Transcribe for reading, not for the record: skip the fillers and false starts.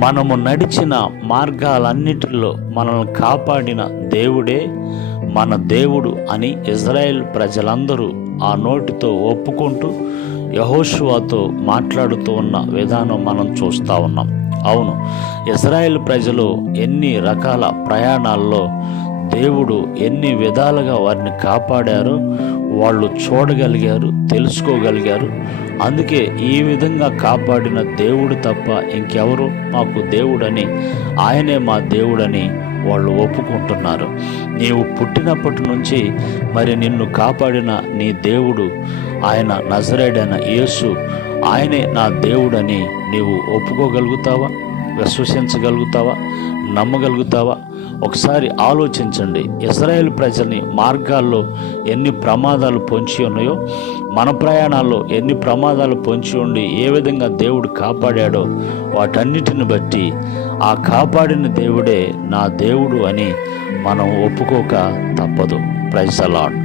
మనము నడిచిన మార్గాలన్నిటిలో మనల్ని కాపాడిన దేవుడే మన దేవుడు అని ఇజ్రాయేల్ ప్రజలందరూ ఆ నోటితో ఒప్పుకుంటూ యెహోషువతో మాట్లాడుతూ ఉన్న విధానం మనం చూస్తూ ఉన్నాం. అవును, ఇజ్రాయేల్ ప్రజలు ఎన్ని రకాల ప్రయాణాల్లో దేవుడు ఎన్ని విధాలుగా వారిని కాపాడారో వాళ్ళు చూడగలిగారు, తెలుసుకోగలిగారు. అందుకే ఈ విధంగా కాపాడిన దేవుడు తప్ప ఇంకెవరు మాకు దేవుడని, ఆయనే మా దేవుడని వాళ్ళు ఒప్పుకుంటున్నారు. నీవు పుట్టినప్పటి నుంచి మరి నిన్ను కాపాడిన నీ దేవుడు ఆయన నజరేయుడైన యేసు, ఆయనే నా దేవుడని నీవు ఒప్పుకోగలుగుతావా? విశ్వసించగలుగుతావా? నమ్మగలుగుతావా? ఒకసారి ఆలోచించండి. ఇజ్రాయేల్ ప్రజల్ని మార్గాల్లో ఎన్ని ప్రమాదాలు పొంచి ఉన్నాయో, మన ప్రయాణాల్లో ఎన్ని ప్రమాదాలు పొంచి ఉండి ఏ విధంగా దేవుడు కాపాడాడో వాటన్నిటిని బట్టి ఆ కాపాడిన దేవుడే నా దేవుడు అని మనం ఒప్పుకోక తప్పదు. Praise the lord.